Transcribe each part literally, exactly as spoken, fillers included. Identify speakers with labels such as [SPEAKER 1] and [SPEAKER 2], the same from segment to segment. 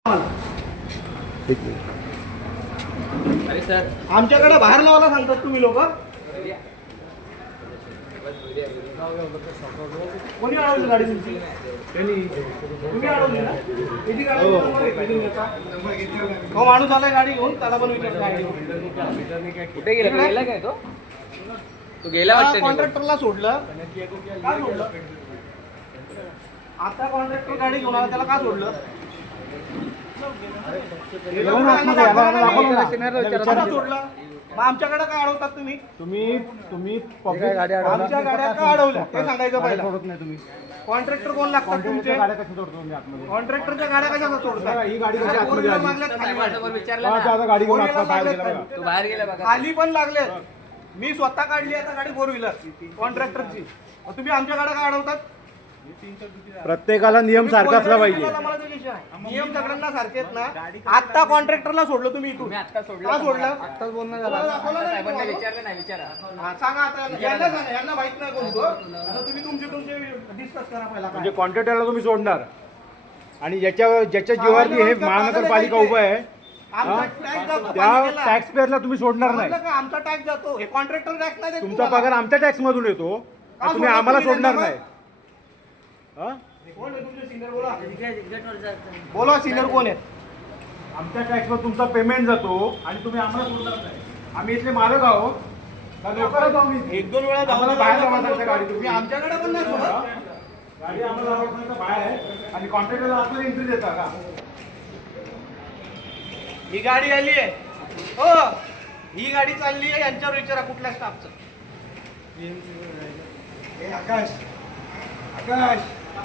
[SPEAKER 1] अरे सर
[SPEAKER 2] आमच्याकडे बाहेर लावायला सांगतात तुम्ही लोक. कोणी अडवली गाडी तुमची? तुम्ही अडवली ना? किती गाडी हो माणूस आलाय गाडी घेऊन, त्याला पण विचार गाडी
[SPEAKER 1] कुठे गेला? गेला काय तो? तो गेला वाटतं.
[SPEAKER 2] कॉन्ट्रॅक्टरला सोडलं का सोडलं? आता कॉन्ट्रॅक्टर गाडी घेऊन आला, त्याला का सोडलं? सोडलं मग आमच्याकडे काय अडवतात तुम्ही?
[SPEAKER 3] तुम्ही तुम्ही
[SPEAKER 2] आमच्या गाड्या का अडवल्या ते सांगायचं पहिलं.
[SPEAKER 3] सोडत नाही तुम्ही.
[SPEAKER 2] कॉन्ट्रॅक्टर कोण लागतात तुमचे?
[SPEAKER 3] गाड्या कशा सोडतो तुम्ही आतमध्ये?
[SPEAKER 2] कॉन्ट्रॅक्टरच्या गाड्या कशा सोडतात?
[SPEAKER 3] ही गाडी कशी आतमध्ये आली?
[SPEAKER 2] लागल्यात खाली
[SPEAKER 1] माझ्यावर विचारलं
[SPEAKER 3] हा,
[SPEAKER 1] ना.
[SPEAKER 3] तो आता गाडी घेऊन
[SPEAKER 2] फोर
[SPEAKER 3] आता बाहेर
[SPEAKER 2] व्हीलर
[SPEAKER 3] गेला
[SPEAKER 2] लागल्यात
[SPEAKER 3] बघा.
[SPEAKER 1] तू बाहेर गेला बघा.
[SPEAKER 2] खाली पण लागले. मी स्वतः काढली आता गाडी फोर व्हीलर कॉन्ट्रॅक्टरची. मग तुम्ही आमच्या गाड्या का अडवतात?
[SPEAKER 3] प्रत्येकाला नियम सारखा असला पाहिजे.
[SPEAKER 2] नियम सगळ्यांना सारखे आहेत ना. आता कॉन्ट्रॅक्टरला सोडलं तुम्ही इथून.
[SPEAKER 1] मी आता सोडलं.
[SPEAKER 2] का सोडलं?
[SPEAKER 1] आत्ताच बोलणं झालं. साहेबांना विचारलं नाही विचारा.
[SPEAKER 2] हा, सांगा आता यांना सांगा, यांना माहित नाही कोण तो. आता तुम्ही तुमचे तुमचे डिस्कस करा पहिला
[SPEAKER 3] म्हणजे
[SPEAKER 2] काय.
[SPEAKER 3] कॉन्ट्रॅक्टरला तुम्ही सोडणार आणि ज्याच्या ज्याच्या जीवावरती हे महानगरपालिका उभं आहे
[SPEAKER 2] आमचा टॅक्स जातो
[SPEAKER 3] त्या
[SPEAKER 2] पालिकेला.
[SPEAKER 3] टॅक्स पेअरला तुम्ही सोडणार नाही.
[SPEAKER 2] समजलं का? आमचा टॅक्स जातो. हे कॉन्ट्रॅक्टर टॅक्स नाही देत
[SPEAKER 3] तुमचा
[SPEAKER 2] तुम्हाला.
[SPEAKER 3] पगार आमच्या टॅक्स मधून येतो आणि तुम्ही
[SPEAKER 2] सोडणार
[SPEAKER 3] आम्हाला
[SPEAKER 2] तुम्ही
[SPEAKER 3] सोडणार
[SPEAKER 2] त्यांना
[SPEAKER 3] नाही. हा?
[SPEAKER 2] कोण आहे तुमचे सिनियर? बोला बोला सिनियर कोण आहे?
[SPEAKER 3] आमच्या टॅक्स वर तुमचा पेमेंट जातो आणि तुम्ही आम्हाला सोडणार नाही. आम्ही इथले मालक आहोत का नोकर आहोत आम्ही?
[SPEAKER 2] एक दोन वेळा
[SPEAKER 3] आम्हाला बाहेर जावं लागतं गाडी.
[SPEAKER 2] तुम्ही आमच्याकडे पण नाही सोडत.
[SPEAKER 3] गाडी आम्हाला लावण्याचं बाहेर आहे आणि कॉन्ट्रॅक्टरला आपल्याला एंट्री देता का?
[SPEAKER 2] ही गाडी आली आहे हो, ही गाडी चालली आहे. यांच्यावर विचारा कुठल्या स्टाफचं.
[SPEAKER 3] आकाश आकाश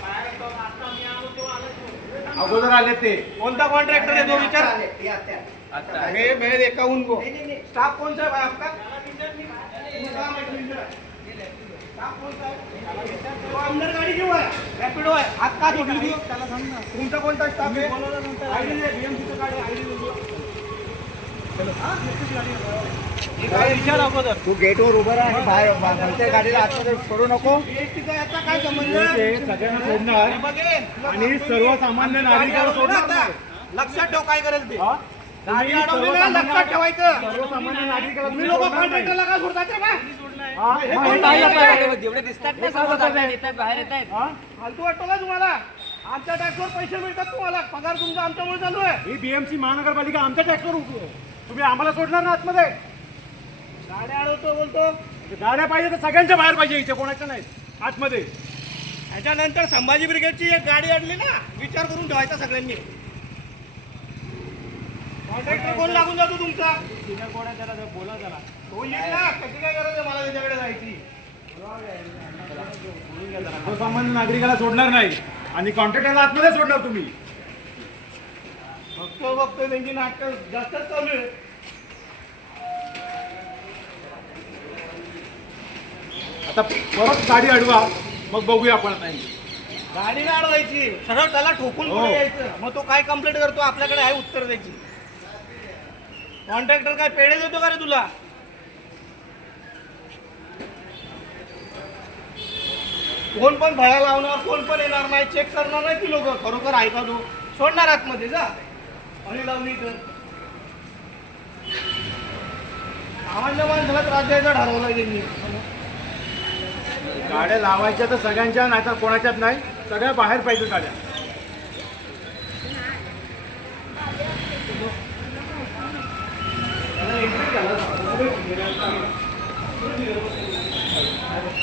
[SPEAKER 3] अगोदर आले ते
[SPEAKER 2] कोणता कॉन्ट्रॅक्टर आहे तो विचार.
[SPEAKER 1] आता
[SPEAKER 2] अरे मैं देखा उनको. स्टाफ कौन सा है भाई आपका? स्टाफ कौन सा है? तो अंदर गाड़ी क्यों है? रॅपिडो है. हात का सोडली तू? त्याला सांग ना. तुमचा कोणता स्टाफ आहे? आयडी दे. बीएमसीचं गाडी आयडी दे. हा, नक्कीच गाडी आहे. ही गाडी विचार अगोदर.
[SPEAKER 3] तू गेटवर उभा राहा आणि बाहेर भरत्या गाडीला आतमध्ये सोडू नको.
[SPEAKER 2] बीएसटीचा याचा काय संबंध?
[SPEAKER 3] ते सगळ्यांना सोडणार
[SPEAKER 2] हे बघेन.
[SPEAKER 3] आणि सर्वसामान्य नागरिकांना सोडणार
[SPEAKER 2] आता.
[SPEAKER 3] नाही.
[SPEAKER 2] लक्षात ठेव काय करेल ते.
[SPEAKER 3] हा?
[SPEAKER 2] गाडी
[SPEAKER 3] तुम्ही
[SPEAKER 2] अडवली ना,
[SPEAKER 3] सर्वसामान्य
[SPEAKER 2] लक्षात ठेवायचं.
[SPEAKER 3] सर्वसामान्य नागरिकाला
[SPEAKER 2] तुम्ही
[SPEAKER 3] तुम्ही
[SPEAKER 2] लोक
[SPEAKER 3] सोडणार नाही.
[SPEAKER 2] कॉन्ट्रॅक्टरला का सोडतात रे बा?
[SPEAKER 3] हा?
[SPEAKER 2] हे
[SPEAKER 3] हा,
[SPEAKER 2] कोण
[SPEAKER 3] हे
[SPEAKER 2] बाहेर
[SPEAKER 3] काय
[SPEAKER 2] येतंय?
[SPEAKER 3] आहे?
[SPEAKER 1] एवढे दिसतात ना समोर जातात, येतात बाहेर येत आहेत.
[SPEAKER 3] हा?
[SPEAKER 2] फालतू वाटतो का तुम्हाला? आमच्या टॅक्सवर पैसे मिळतात तुम्हाला. पगार तुमचा आमच्यामुळे चालू आहे.
[SPEAKER 3] ही बीएमसी महानगरपालिका आमच्या टॅक्सवर उभी आहे. तुम्ही आम्हाला सोडणार ना आतमध्ये?
[SPEAKER 2] गाड्या अडवतो बोलतो.
[SPEAKER 3] गाड्या पाहिजे तर सगळ्यांच्या बाहेर पाहिजे, इथे कोणाच्या नाही आतमध्ये.
[SPEAKER 2] त्याच्यानंतर संभाजी ब्रिगेडची एक गाडी अडली ना, विचार करून ठेवायचा सगळ्यांनी. कॉन्ट्रॅक्टर कोण लागून जातो तुमचा?
[SPEAKER 3] बोला त्याला.
[SPEAKER 2] तो येईल ना. कशी काय गरज आहे मला त्याच्याकडे जायची?
[SPEAKER 3] सर्वसामान्य नागरिकाला सोडणार नाही आणि कॉन्ट्रॅक्टरला आतमध्ये सोडणार तुम्ही.
[SPEAKER 2] बघतो बघतो त्यांची नाटकं जास्तच चालू आहे.
[SPEAKER 3] आता परत गाडी अडवा, मग बघूया आपण आता.
[SPEAKER 2] गाडी ना अडवायची, सरळ त्याला ठोकून
[SPEAKER 3] हो.
[SPEAKER 2] पुढे यायचं. मग तो काय कंप्लेंट करतो आपल्याकडे आहे उत्तर द्यायची. कॉन्ट्रॅक्टर काय पेढे देतो का रे तुला? कोण पण भळा लावणार, कोण पण येणार नाही, चेक करणार नाही ती लोक. खरोखर आहे का तू? सोडणार आतमध्ये जा आणि लावली तर सामान्य माणसाला त्रास द्यायचा ठरवलाय त्यांनी.
[SPEAKER 3] गाड्या लावायच्या तर सगळ्यांच्या, नाही तर कोणाच्याच नाही, सगळ्या बाहेर पाहिजे गाड्या.
[SPEAKER 2] त्याला एंट्री द्यायला सांगा.